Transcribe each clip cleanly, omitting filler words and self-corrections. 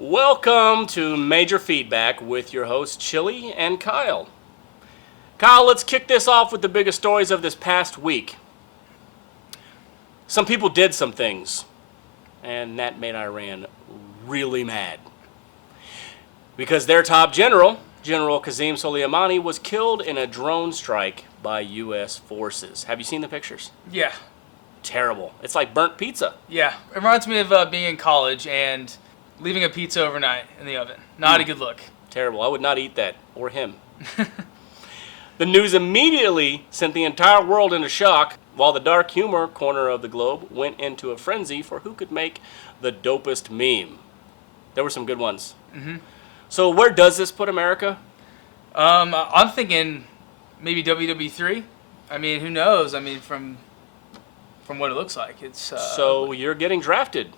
Welcome to Major Feedback with your hosts Chili and Kyle. Kyle, let's kick this off with the biggest stories of this past week. Some people did some things, and that made Iran really mad. Because their top general, General Qasem Soleimani, was killed in a drone strike by U.S. forces. Have you seen the pictures? Yeah. Terrible. It's like burnt pizza. Yeah. It reminds me of being in college and leaving a pizza overnight in the oven. Not a good look. Terrible. I would not eat that, or him. The news immediately sent the entire world into shock, while the dark humor corner of the globe went into a frenzy for who could make the dopest meme. There were some good ones. Mm-hmm. So where does this put America? I'm thinking maybe WWE3. I mean, who knows? I mean, from what it looks like, it's. So you're getting drafted.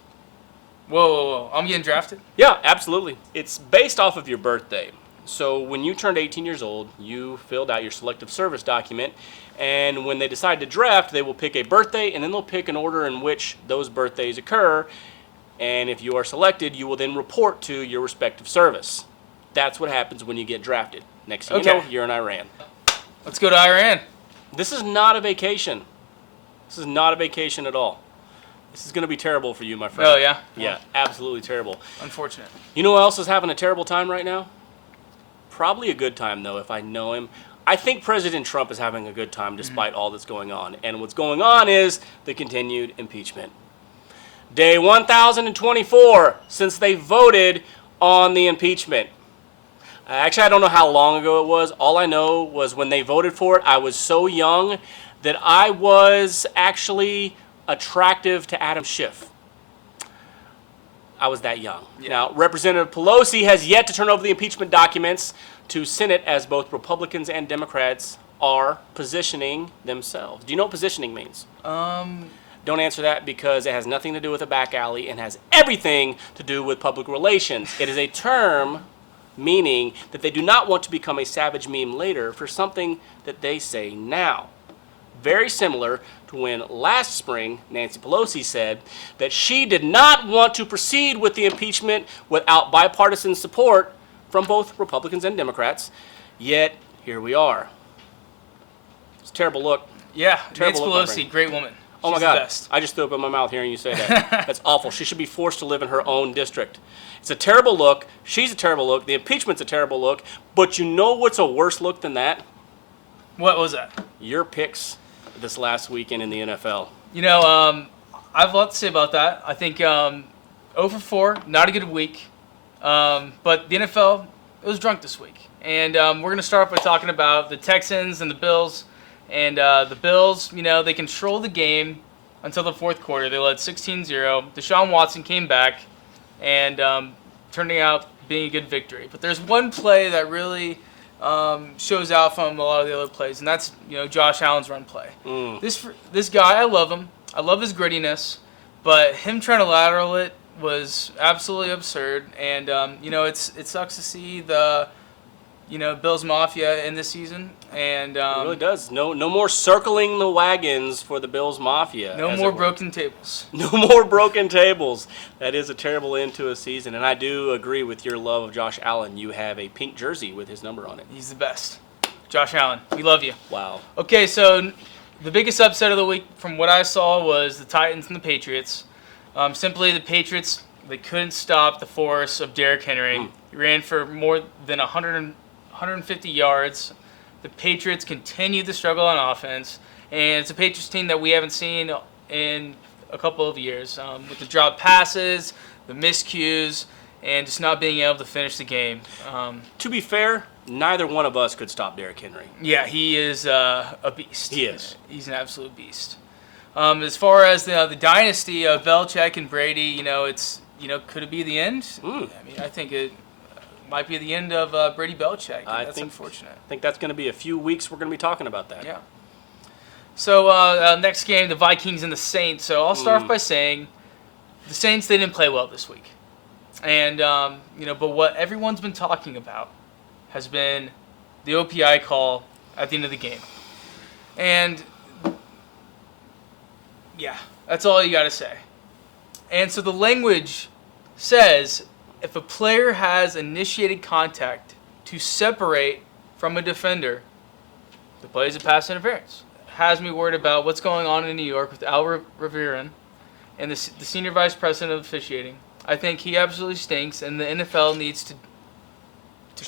Whoa! I'm getting drafted? Yeah, absolutely. It's based off of your birthday. So when you turned 18 years old, you filled out your selective service document, and when they decide to draft, they will pick a birthday, and then they'll pick an order in which those birthdays occur, and if you are selected, you will then report to your respective service. That's what happens when you get drafted. Next thing you know, you're in Iran. Let's go to Iran. This is not a vacation. This is not a vacation at all. This is going to be terrible for you, my friend. Oh, yeah? Yeah, absolutely terrible. Unfortunate. You know who else is having a terrible time right now? Probably a good time, though, if I know him. I think President Trump is having a good time despite all that's going on. And what's going on is the continued impeachment. Day 1024 since they voted on the impeachment. Actually, I don't know how long ago it was. All I know was when they voted for it, I was so young that I was actually attractive to Adam Schiff. I was that young. Yeah. Now, Representative Pelosi has yet to turn over the impeachment documents to Senate as both Republicans and Democrats are positioning themselves. Do you know what positioning means? Don't answer that because it has nothing to do with a back alley and has everything to do with public relations. It is a term meaning that they do not want to become a savage meme later for something that they say now. Very similar to when last spring Nancy Pelosi said that she did not want to proceed with the impeachment without bipartisan support from both Republicans and Democrats. Yet, here we are. It's a terrible look. Yeah, Terrible Nancy Pelosi, great woman. Oh my She's God, the best. I just threw up in my mouth hearing you say that. That's awful. She should be forced to live in her own district. It's a terrible look. She's a terrible look. The impeachment's a terrible look. But you know what's a worse look than that? What was that? Your picks this last weekend in the NFL. You know, I have a lot to say about that. I think 0 for 4, not a good week. But the NFL, it was drunk this week. And we're going to start by talking about the Texans and the Bills. And the Bills, you know, they controlled the game until the fourth quarter. They led 16-0. Deshaun Watson came back and turning out being a good victory. But there's one play that really shows out from a lot of the other plays, and that's, you know, Josh Allen's run play. This guy, I love him. I love his grittiness, but him trying to lateral it was absolutely absurd. And you know, it sucks to see the, you know, Bills Mafia in this season. And it really does. No more circling the wagons for the Bills Mafia. No more broken tables. No more broken tables. That is a terrible end to a season. And I do agree with your love of Josh Allen. You have a pink jersey with his number on it. He's the best. Josh Allen, we love you. Wow. Okay, so the biggest upset of the week from what I saw was the Titans and the Patriots. Simply the Patriots, they couldn't stop the force of Derrick Henry. He ran for more than 150 yards. The Patriots continue to struggle on offense, and it's a Patriots team that we haven't seen in a couple of years, with the drop passes, the miscues, and just not being able to finish the game. To be fair, neither one of us could stop Derrick Henry. Yeah, he is a beast. He is. He's an absolute beast. As far as the dynasty of Belichick and Brady, you know, could it be the end? I mean, I think it might be the end of Brady Belichick. That's unfortunate. I think that's going to be a few weeks we're going to be talking about that. Yeah. So next game, the Vikings and the Saints. So I'll start off by saying the Saints, they didn't play well this week. And, you know, but what everyone's been talking about has been the OPI call at the end of the game. And, yeah, that's all you got to say. And so the language says if a player has initiated contact to separate from a defender, the play is a pass interference. Has me worried about what's going on in New York with Al Riveron and the senior vice president of officiating. I think he absolutely stinks, and the NFL needs to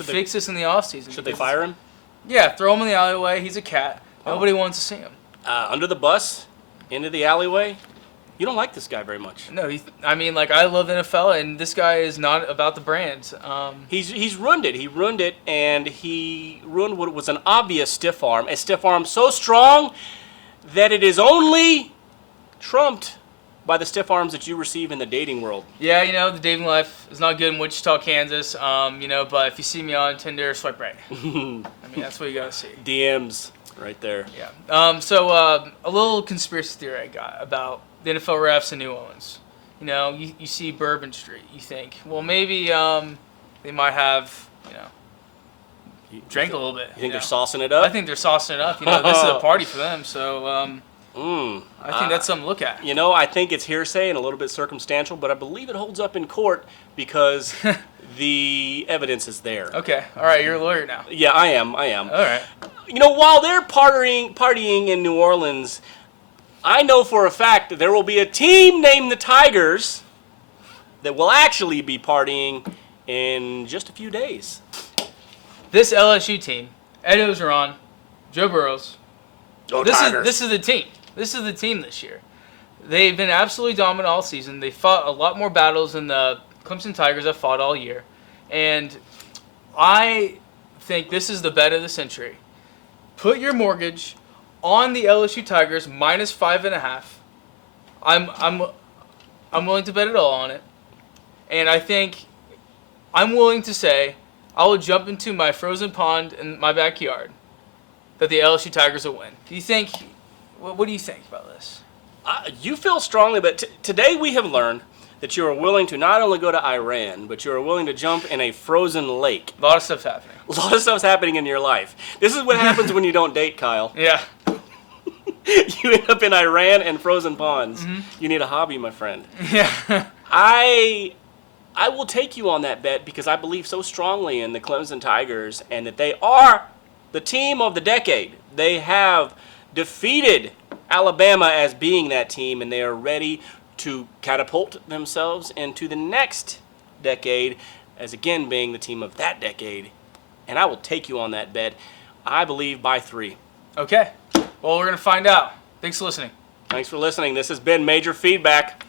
fix this in the offseason. Should they fire him? Yeah, throw him in the alleyway. He's a cat. Nobody wants to see him. Under the bus, into the alleyway. You don't like this guy very much. No, I love NFL, and this guy is not about the brand. He's ruined it. He ruined it, and he ruined what was an obvious stiff arm. A stiff arm so strong that it is only trumped by the stiff arms that you receive in the dating world. Yeah, the dating life is not good in Wichita, Kansas. But if you see me on Tinder, swipe right. That's what you gotta see. DMs right there. Yeah. So a little conspiracy theory I got about the NFL refs in New Orleans. You see Bourbon Street. You think, well, maybe they might have, drank a little bit. You think they're saucing it up? I think they're saucing it up. This is a party for them. So I think that's something to look at. I think it's hearsay and a little bit circumstantial, but I believe it holds up in court because the evidence is there. Okay. All right. You're a lawyer now. Yeah, I am. All right. While they're partying in New Orleans, I know for a fact that there will be a team named the Tigers that will actually be partying in just a few days. This LSU team, Ed Ogeron, Joe Burrows. This is the team. This is the team this year. They've been absolutely dominant all season. They fought a lot more battles than the Clemson Tigers have fought all year. And I think this is the bet of the century. Put your mortgage on the LSU Tigers -5.5. I'm willing to bet it all on it. And I think I'm willing to say I will jump into my frozen pond in my backyard that the LSU Tigers will win. Do you think? What do you think about this? You feel strongly, but today we have learned that you are willing to not only go to Iran, but you are willing to jump in a frozen lake. A lot of stuff's happening. A lot of stuff's happening in your life. This is what happens when you don't date, Kyle. Yeah. You end up in Iran and frozen ponds. Mm-hmm. You need a hobby, my friend. Yeah. I will take you on that bet because I believe so strongly in the Clemson Tigers and that they are the team of the decade. They have defeated Alabama as being that team, and they are ready to catapult themselves into the next decade as again being the team of that decade. And I will take you on that bet. I believe by 3. Okay. Well, we're going to find out. Thanks for listening. Thanks for listening. This has been Major Feedback.